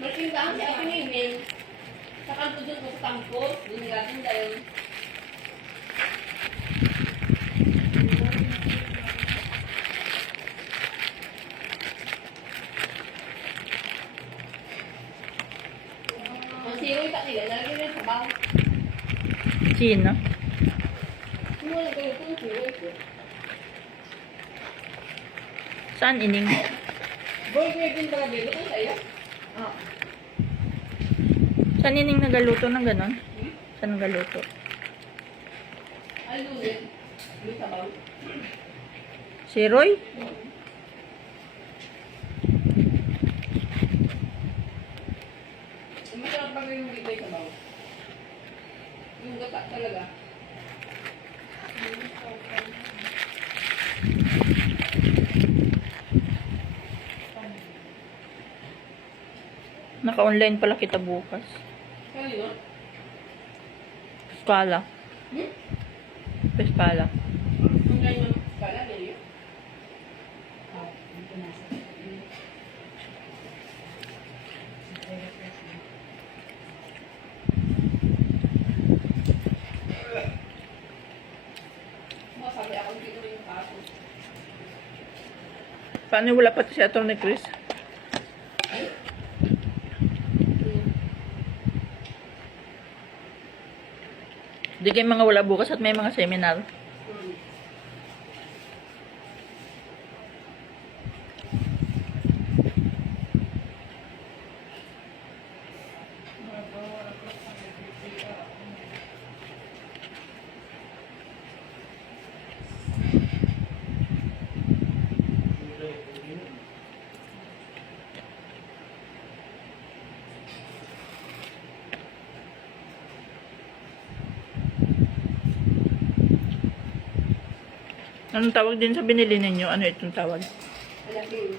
Magtindahan siya ako ngayon. Sa kanto doon sa tangkos, doon nagatinda yun. Ang siroy ka nila, nalagay rin sa baho. Sino? Hindi mo nagkayo ito, ang siroy ko. Saan ining? Boy, kaya din ba gabi? Ito sa'yo? Oo. Saan ining nagaluto ng ganon? Saan nagaluto? Ay, lulit. Lulit sa baho. Si Roy? Masarap ba yung gitay sa baho? Yung gata talaga. Naka-online pala kita bukas. Kanino? Skala. Hmm? Skala. Ang gaya ng skala, ganyan. Masabi ako dito rin yung kaso. Paano wala pati si Atty. Chris? Di kayo mga wala bukas at may mga seminar. Anong tawag din sa binili ninyo? Ano itong tawag? Alaking.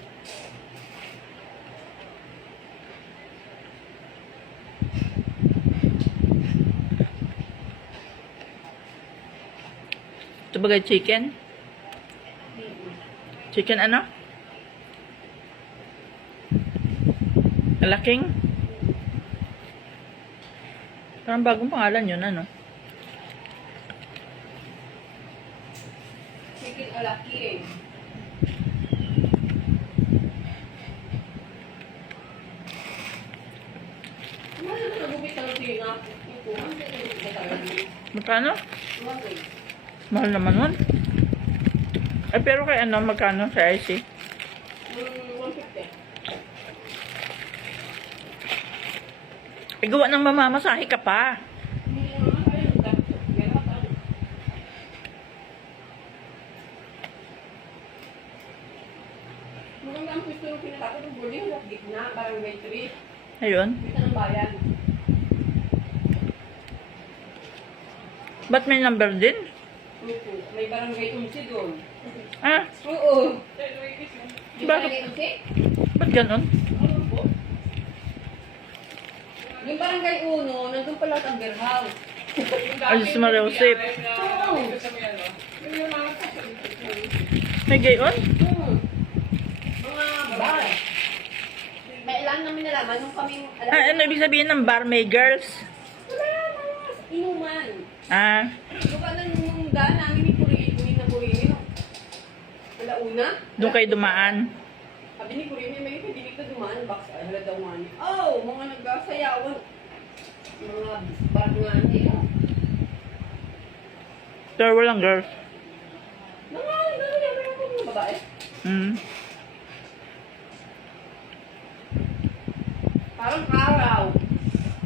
Ito bagay chicken? Chicken ano? Alaking? Parang bagong pangalan yun, ano? Chicken alaking. Ano na nagubit ang tina? Ito, ano na nagubit na talaga? Magkano? Tumatay. Mahal naman nun. Eh, pero kay ano, magkano sa IC? 150. Igawa ng mamamasahe ka pa. Hindi naman kayo yung dapat. Meron ka. Maganda ang pwesto ng pinatapos ng boarding lot gitna, barangay 3. Ayun. Kita ng bayan. Ba't may number din? Opo, may barangay 11 doon. Ah, Oo. Di Bakit? barangay 11? ba't ganun? Ano po? Yung barangay 1, nandun pala ang beer house. Ay, si Maria Josep. Oo. May gayon? Mga bar. May ilan namin nalaman nung kaming Ah, ano ibig sabihin ng bar may girls? Wala, inuman. Ah, Diba lang nung daan namin ni Purino na Purino. Alauna. doon kayo dumaan. Sabi ni Purino, may hindi ka dumaan. Baka hala daw nga niya. Oh, mga nagsasayawan. Mga bar nga niya. Pero walang girls. Meron ko mga babae. Hmm. Parang araw.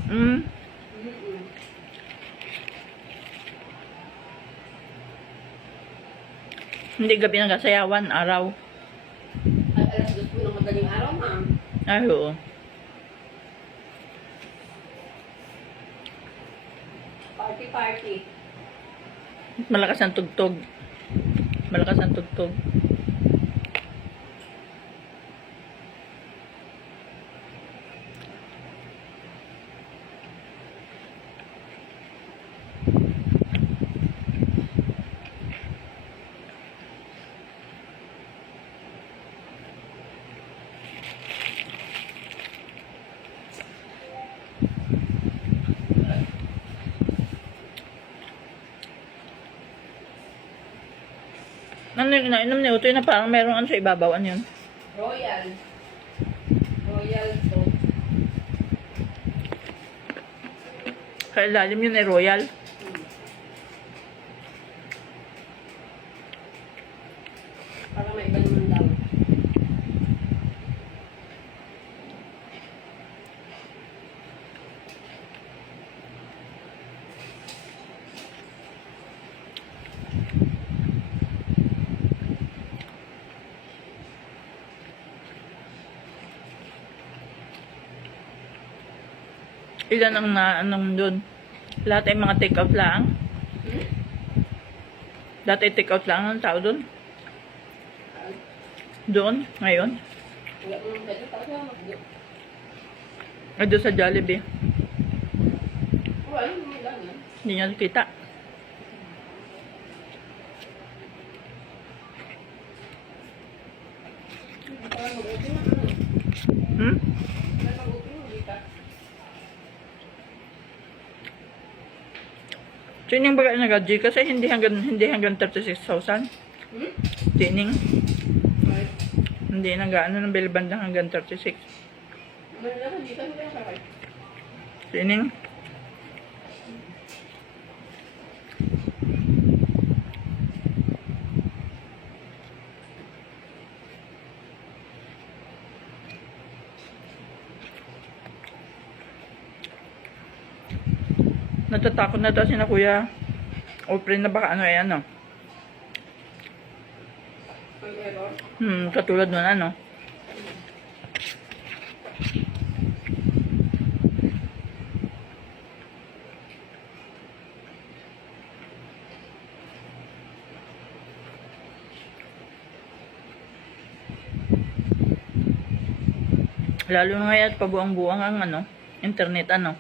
Hmm. Mm-mm. Hindi gabi ng kasayawan, araw. At alas 2 po ng madaling araw, ma'am. Ay, oo. Party. Malakas ang tugtog. Malakas ang tugtog. Ano yung inainom ni Utoy na parang merong ano sa ibabaw? Ano yun? Royal. Royal soap. Sa ilalim yun ay Royal. Para may iba naman daw. Ilan ang anong doon? Lahat ay mga take out lang. Lahat ay take out lang ang tao doon. Doon, ngayon. Wala mo naman dito. Tapos naman magdo. Ay doon sa Jollibee. Wala naman lang yan. Hindi niya nakita. Para mag-open na ano. Hmm? Para mag-open na dito. Sino yung baga nag-adji? Kasi hindi hanggang 36,000. Tining. Right. Hindi nag-ano ng bilban lang hanggang 36. Manila ko dito. Ano kaya kakay? Tining. Natatakot na daw si na kuya. Open na baka ano eh ano. Ang error. Katulad nun ano. Lalo na ngayon pabuang-buang ang ano, internet ano.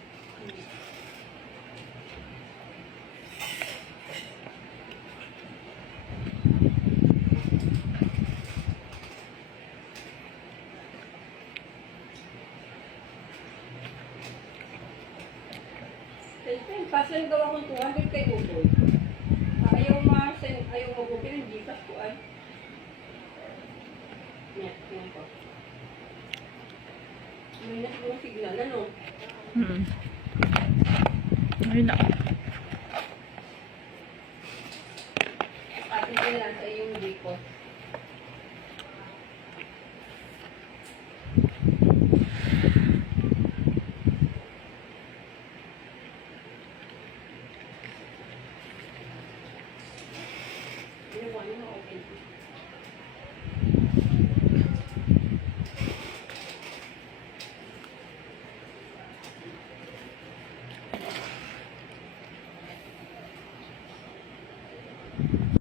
Pasend daw akong 200 kay Utoy. Ayaw ma-send, ayaw mag-open yung Gcash ko ay. Tingnan ko. May nasiguro signal, ano? Ayun na. Atin ko lang sa iyong Gcash. Ano mo, ano ma-open?